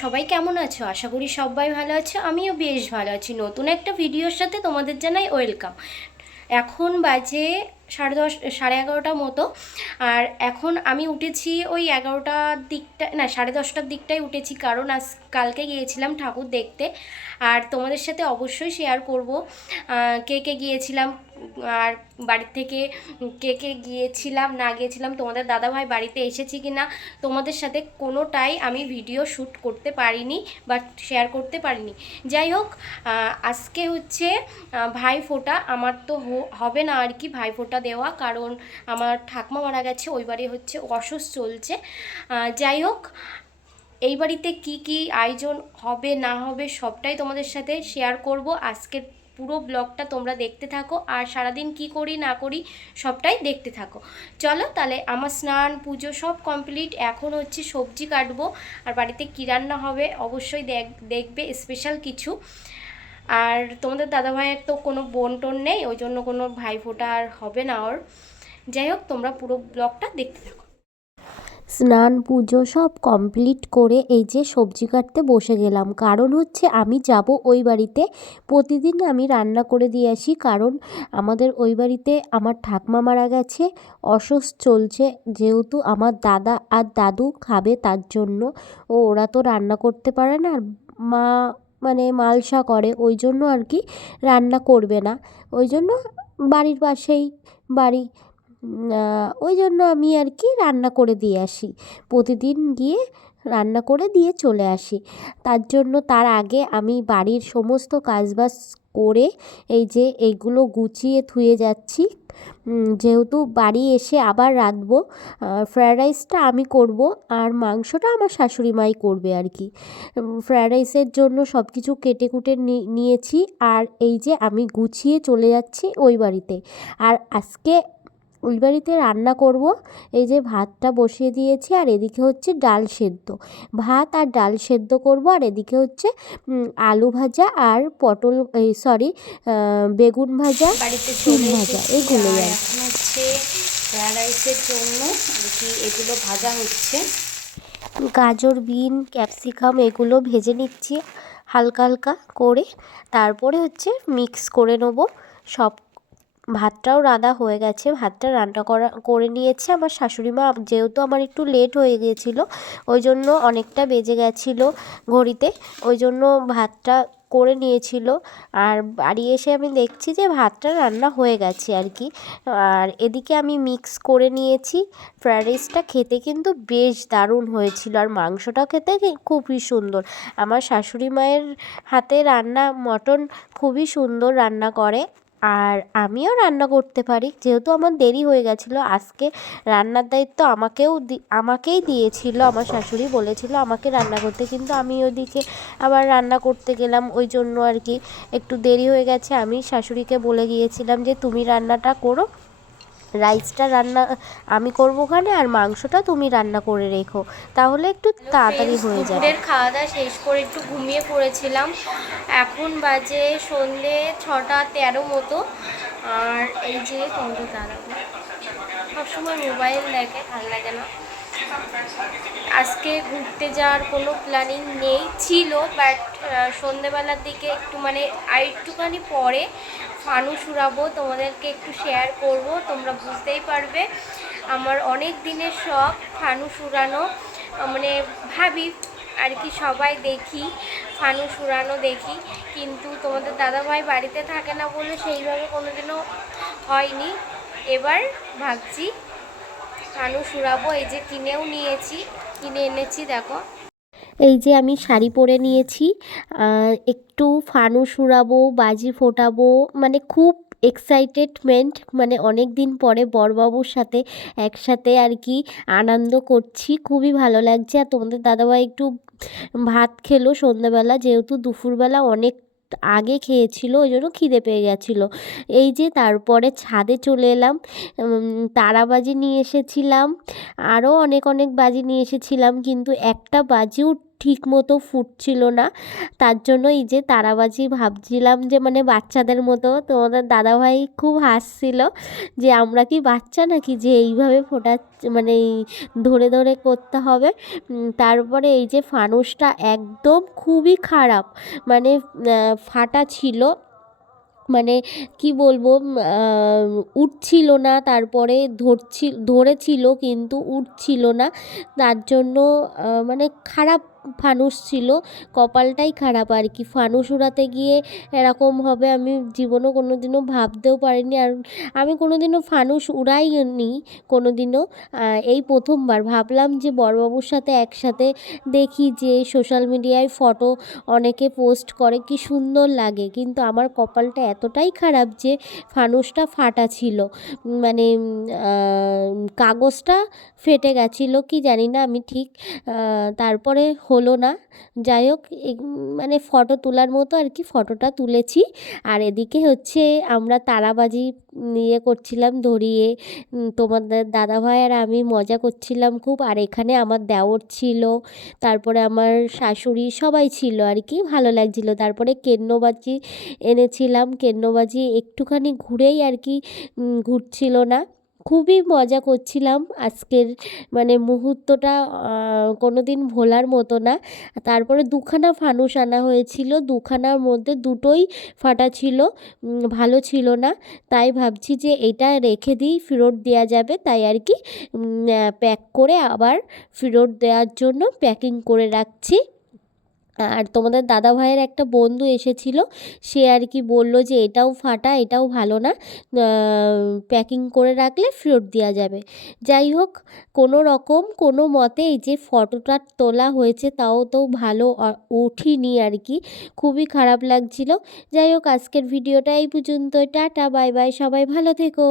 সবাই কেমন আছো? আশা করি সবাই ভালো আছো, আমিও বেশ ভালো আছি। নতুন একটা ভিডিওর সাথে তোমাদের জানাই ওয়েলকাম। এখন বাজে 10:30 মতো। আর এখন আমি উঠেছি ওই 11টার দিকটা, না 10:30টার দিকটাই উঠেছি, কারণ কালকে গিয়েছিলাম ঠাকুর দেখতে। আর তোমাদের সাথে অবশ্যই শেয়ার করব কে কে গিয়েছিলাম, আর বাড়ির থেকে কে কে গিয়েছিলাম না গিয়েছিলাম, তোমাদের দাদাভাই বাড়িতে এসেছি কি না, তোমাদের সাথে কোনোটাই আমি ভিডিও শ্যুট করতে পারিনি বা শেয়ার করতে পারিনি। যাই হোক, আজকে হচ্ছে ভাইফোঁটা। আমার তো হবে না আর কি ভাইফোঁটা দেওয়া, কারণ আমার ঠাকমা মারা গেছে, ওই বাড়ি হচ্ছে অসুস্থ চলছে। যাই হোক, এই বাড়িতে কি কি আয়োজন হবে না হবে সবটাই তোমাদের সাথে শেয়ার করব। আজকের পুরো ব্লগটা তোমরা দেখতে থাকো, আর সারাদিন কি করি না করি সবটাই দেখতে থাকো। চলো তাহলে, আমার স্নান পুজো সব কমপ্লিট। এখন হচ্ছে সবজি কাটবো, আর বাড়িতে কী রান্না হবে অবশ্যই দেখবে স্পেশাল কিছু। আর তোমাদের দাদাভাইয়ের তো কোনো বোন টোন নেই, ওই জন্য কোনো ভাইফোঁটা আর হবে না ওর। যাই হোক, তোমরা পুরো ব্লগটা দেখতে থাকো। স্নান পুজো সব কমপ্লিট করে এই যে সবজি কাটতে বসে গেলাম, কারণ হচ্ছে আমি যাব ওই বাড়িতে। প্রতিদিন আমি রান্না করে দিয়ে আসি, কারণ আমাদের ওই বাড়িতে আমার ঠাকমা মারা গেছে, অসুস্থ চলছে, যেহেতু আমার দাদা আর দাদু খাবে তার জন্য। ওরা তো রান্না করতে পারে না, আর মা মানে মালসা করে, ওই জন্য আর কি রান্না করবে না। ওই জন্য বাড়ির পাশেই বাড়ি, ওই জন্য আমি আর কি রান্না করে দিয়ে আসি, প্রতিদিন গিয়ে রান্না করে দিয়ে চলে আসি। তার জন্য তার আগে আমি বাড়ির সমস্ত কাজবাজ করে এই যে এইগুলো গুছিয়ে থুয়ে যাচ্ছি, যেহেতু বাড়ি এসে আবার রাঁধবো। ফ্রায়েড রাইসটা আমি করব, আর মাংসটা আমার শাশুড়ি মাই করবে আর কি। ফ্রায়েড রাইসের জন্য সব কিছু কেটে কুটে নিয়েছি, আর এই যে আমি গুছিয়ে চলে যাচ্ছি ওই বাড়িতে। আর আজকে ওই বাড়িতে রান্না করব। এই যে ভাতটা বসিয়ে দিয়েছি, আর এদিকে হচ্ছে ডাল সেদ্ধ, ভাত আর ডাল সেদ্ধ করব, আর এদিকে হচ্ছে আলু ভাজা আর পটল, সরি, বেগুন ভাজা, বাড়িতে শিম চলে ভাজা, এসেছি, এগুলোই আর আর কি। এখন হচ্ছে ফ্রায়েড রাইসের জন্য আর কি এগুলো ভাজা হচ্ছে। গাজর, বিন, ক্যাপসিকাম এগুলো ভেজে নিচ্ছি হালকা হালকা করে, তারপরে হচ্ছে মিক্স করে নেবো সব। ভাতটাও রাঁধা হয়ে গেছে, ভাতটা রান্না করে নিয়েছে আমার শাশুড়ি মা, যেহেতু আমার একটু লেট হয়ে গিয়েছিলো, ওই জন্য অনেকটা বেজে গেছিলো ঘড়িতে, ওই জন্য ভাতটা করে নিয়েছিল। আর বাড়ি এসে আমি দেখছি যে ভাতটা রান্না হয়ে গেছে আর কি। আর এদিকে আমি মিক্স করে নিয়েছি। ফ্রায়েড রাইসটা খেতে কিন্তু বেশ দারুণ হয়েছিল, আর মাংসটাও খেতে খুবই সুন্দর। আমার শাশুড়ি মায়ের হাতে রান্না মটন খুবই সুন্দর রান্না করে, আর আমিও রান্না করতে পারি, যেহেতু আমার দেরি হয়ে গেছিলো। আজকে রান্নার দায়িত্ব আমাকেই দিয়েছিল আমার শাশুড়ি, বলেছিল আমাকে রান্না করতে, কিন্তু আমি ওদিকে আবার রান্না করতে গেলাম, ওই জন্য আর কি একটু দেরি হয়ে গেছে। আমি শাশুড়িকে বলে গিয়েছিলাম যে তুমি রান্নাটা করো, রাইসটা রান্না আমি করবো ওখানে, আর মাংসটা তুমি রান্না করে রেখো, তাহলে একটু তাড়াতাড়ি হয়ে যাবে। দুপুরের খাওয়া দাওয়া শেষ করে একটু ঘুমিয়ে পড়েছিলাম। এখন বাজে সন্ধে 6:13 মতো। আর এই যে তোমাদের দাদা সবসময় মোবাইল দেখে, ভালো লাগে না। আজকে ঘুরতে যাওয়ার কোনো প্ল্যানিং নেই, ছিল বাট সন্ধেবেলার দিকে একটু মানে আর একটুখানি পরে ফানুস উড়াবো, তোমাদেরকে একটু শেয়ার করব, তোমরা বুঝতেই পারবে। আমার অনেক দিনের শখ ফানুস উড়ানো, মানে ভাবি আর কি সবাই দেখি ফানুস উড়ানো দেখি, কিন্তু তোমাদের দাদাভাই বাড়িতে থাকে না বলে সেইভাবে কোনোদিনও হয়নি। এবার ভাবছি ফানুস উড়াবো, এই যে কিনে এনেছি দেখো। এই যে আমি শাড়ি পরে নিয়েছি, একটু ফানুস উড়াবো, বাজি ফোটাবো, মানে খুব এক্সাইটেডমেন্ট, মানে অনেক দিন পরে বরবাবুর সাথে একসাথে আর কি আনন্দ করছি, খুবই ভালো লাগছে। আর তোমাদের দাদাভাই একটু ভাত খেলো সন্ধ্যাবেলা, যেহেতু দুপুরবেলা অনেক আগে খেয়েছিল, ওই জন্য খিদে পেয়ে গেছিলো। এই যে তারপরে ছাদে চলে এলাম, তারাবাজি নিয়ে এসেছিলাম, আরও অনেক অনেক বাজি নিয়ে এসেছিলাম, কিন্তু একটা বাজিও ঠিক মতো ফুটছিল না। তার জন্য এই যে তারাবাজি ভাবছিলাম যে মানে বাচ্চাদের মতো, তোমাদের দাদাভাই খুব হাসছিল যে আমরা কি বাচ্চা নাকি যে এইভাবে মানে এই ধরে ধরে করতে হবে। তারপরে এই যে ফানুসটা একদম খুবই খারাপ, মানে ফাটা ছিল, মানে কি বলবো, উঠছিল না, তারপরে ধরেছিল কিন্তু উঠছিল না। তার জন্য মানে খারাপ ফানুস ছিল, কপালটাই খারাপ আর কি। ফানুস উড়াতে গিয়ে এরকম হবে আমি জীবনেও কোনো দিনও ভাবতেও পারিনি। আর আমি কোনো দিনও ফানুস উড়াইনি কোনো দিনও, এই প্রথমবার ভাবলাম যে বড়বাবুর সাথে একসাথে দেখি যে সোশ্যাল মিডিয়ায় ফটো অনেকে পোস্ট করে, কি সুন্দর লাগে, কিন্তু আমার কপালটা এতটাই খারাপ যে ফানুসটা ফাটা ছিল, মানে কাগজটা ফেটে গেছিলো কি জানি না আমি ঠিক, তারপরে হলো না। যাই হোক, মানে ফটো তোলার মতো আর কি ফটোটা তুলেছি। আর এদিকে হচ্ছে আমরা তারাবাজি করছিলাম ধরিয়ে, তোমাদের দাদাভাই আর আমি মজা করছিলাম খুব। আর এখানে আমার দেওর ছিল, তারপরে আমার শাশুড়ি, সবাই ছিল আর কি, ভালো লাগছিলো। তারপরে কেন্নবাজি এনেছিলাম, কেন্নবাজি একটুখানি ঘুরেই আর কি ঘুরছিল না। খুবই মজা করছিলাম আজকের, মানে মুহূর্তটা কোনো দিন ভোলার মতো না। তারপরে দুখানা ফানুস আনা হয়েছিল, দুখানার মধ্যে দুটোই ফাটা ছিল, ভালো ছিল না। তাই ভাবছি যে এটা রেখে দিই, ফেরত দেওয়া যাবে, তাই আর কি প্যাক করে আবার ফেরত দেওয়ার জন্য প্যাকিং করে রাখছি। আর তোমাদের দাদাভাইয়ের একটা বন্ধু এসেছিল, সে আর কি বললো যে এটাও ফাটা, এটাও ভালো না, প্যাকিং করে রাখলে ফেরত দেওয়া যাবে। যাই হোক, কোনো রকম কোনো মতে এই যে ফটোটা তোলা হয়েছে, তাও তো ভালো ওঠেনি আর কি, খুবই খারাপ লাগছিল। যাই হোক, আজকের ভিডিওটা এই পর্যন্ত। টাটা, বাই বাই, সবাই ভালো থেকো।